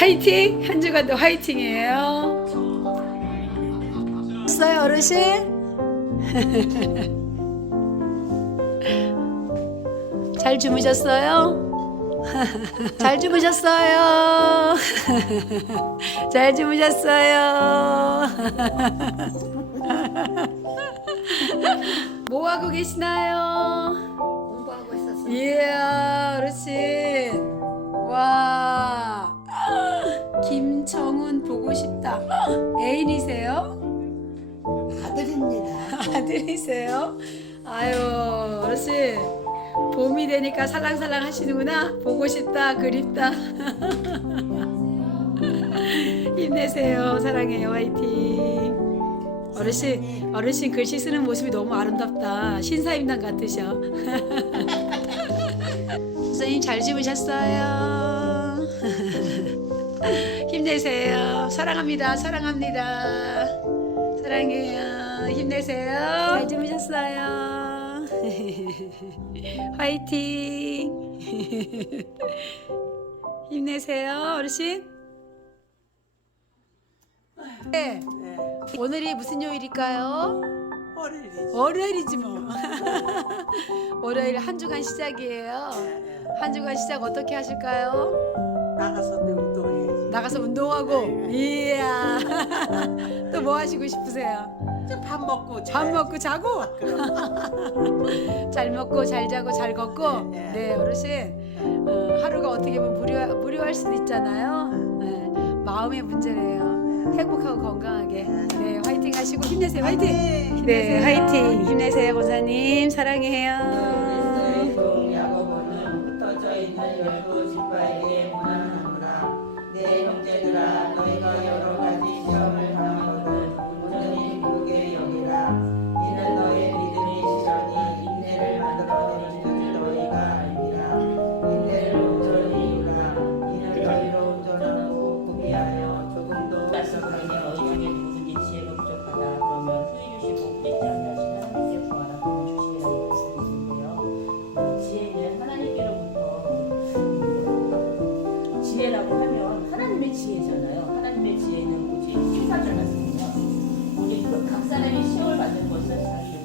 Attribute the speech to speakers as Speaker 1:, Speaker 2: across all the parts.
Speaker 1: 화이팅! 한 주간도 화이팅이에요. 어요 어르신? 잘 주무셨어요? 잘 주무셨어요? 잘 주무셨어요? 뭐 하고 계시나요?
Speaker 2: 공부하고 있었어.
Speaker 1: 이야, 어르신. 와. 보고 싶다. 애인이세요?
Speaker 2: 아들입니다.
Speaker 1: 아들이세요? 아유, 어르신. 봄이 되니까 살랑살랑 하시는구나. 보고 싶다, 그립다. 힘내세요. 사랑해요. 화이팅. 어르신, 어르신 글씨 쓰는 모습이 너무 아름답다. 신사임당 같으셔. 선생님 잘 주무셨어요. 힘내세요. 사랑합니다. 사랑합니다. 사랑해요. 힘내세요. 잘 주무셨어요. 화이팅. 힘내세요, 어르신. 네. 오늘이 무슨 요일일까요?
Speaker 2: 월요일이지.
Speaker 1: 월요일이지 뭐. 월요일 한 주간 시작이에요. 한 주간 시작 어떻게 하실까요?
Speaker 2: 나가서 내 운동해야지.
Speaker 1: 나가서 운동하고. 이야. 또 뭐 하시고 싶으세요?
Speaker 2: 밥 먹고
Speaker 1: 밥
Speaker 2: 자야지.
Speaker 1: 먹고 자고. 잘 먹고 잘 자고 잘 걷고
Speaker 2: 네, 네.
Speaker 1: 네 어르신 어, 하루가 어떻게 보면 무료 무료할 수도 있잖아요. 네, 마음의 문제래요. 행복하고 건강하게 네 화이팅 하시고 힘내세요 화이팅.
Speaker 2: 화이팅!
Speaker 1: 네 화이팅 힘내세요 권사님 사랑해요.
Speaker 3: 하나님의 지혜잖아요. 하나님의 지혜는 말씀이요. 오직 그각 사람이 시험을 받는 것은 자기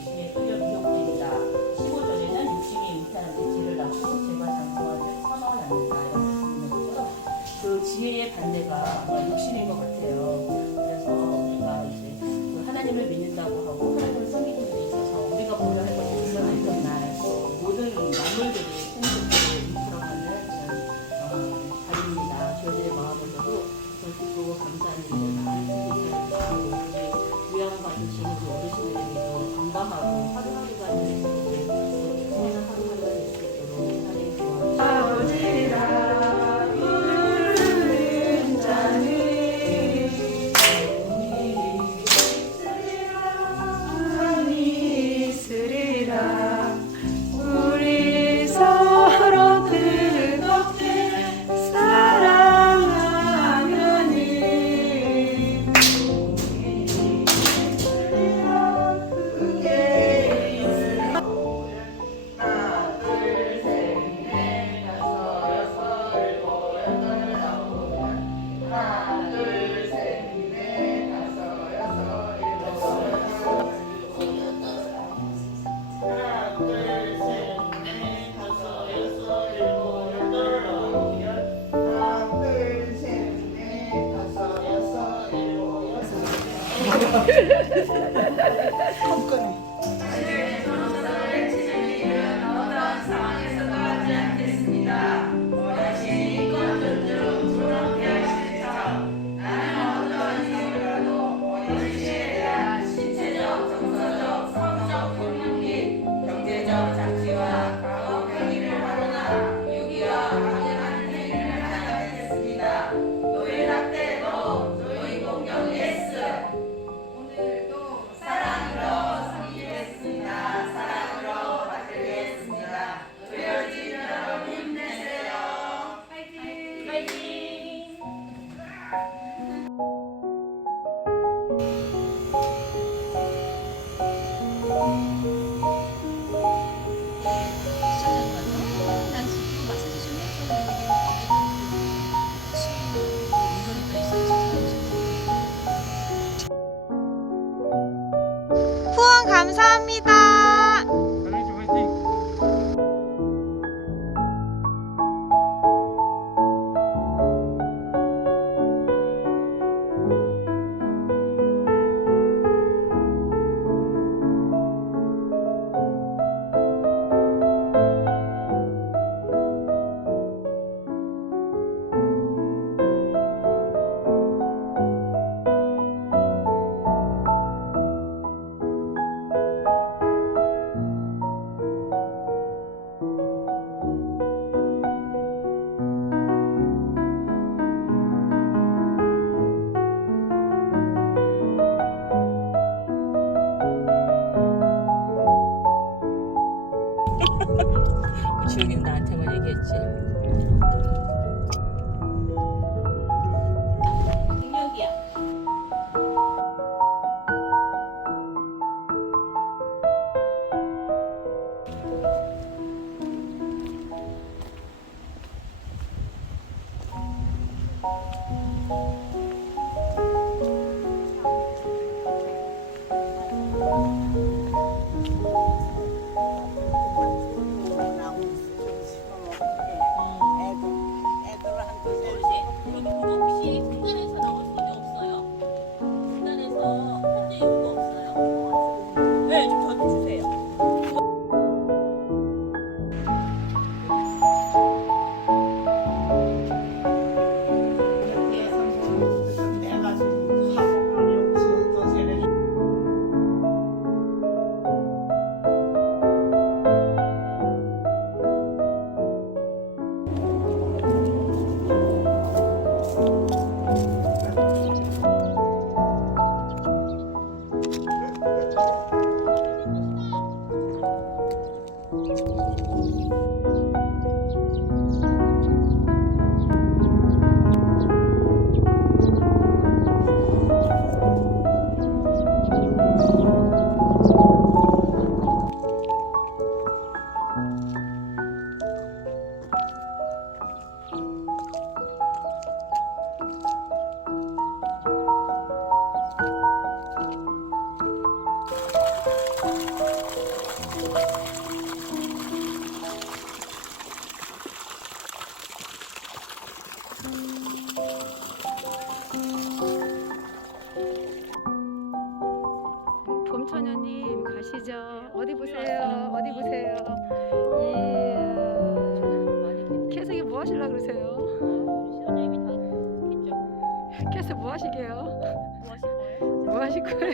Speaker 1: 거예요?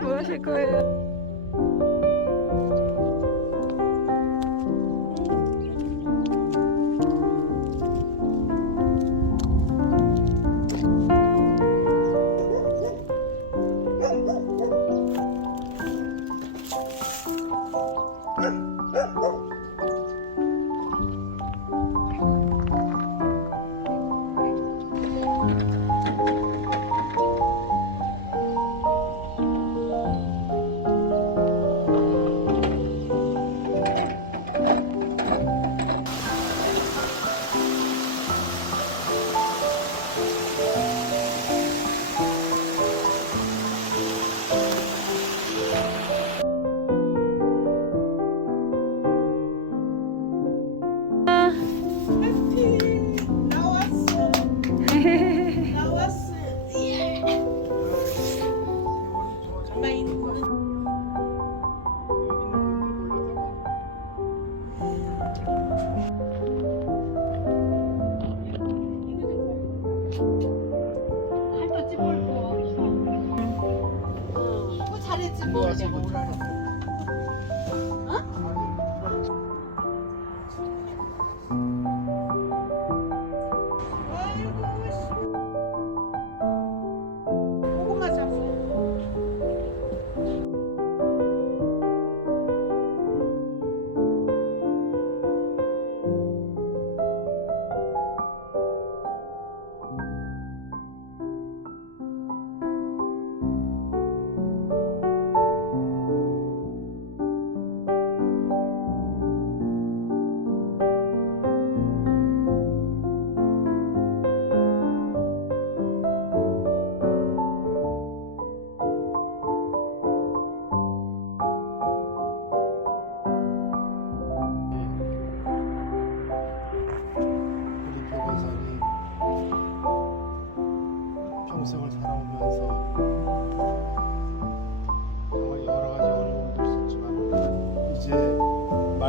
Speaker 1: 뭐
Speaker 3: 하실 거예요?
Speaker 1: 뭐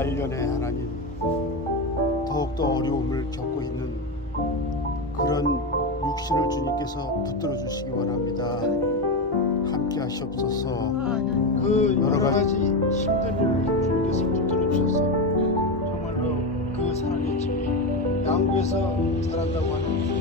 Speaker 4: 말년에 하나님 더욱더 어려움을 겪고 있는 그런 육신을 주님께서 붙들어 주시기 원합니다. 함께 하시옵소서. 그 여러 가지 힘든 일을 주님께서 붙들어 주셔서 정말로 그 사랑의 집이 양구에서 살았다고 하는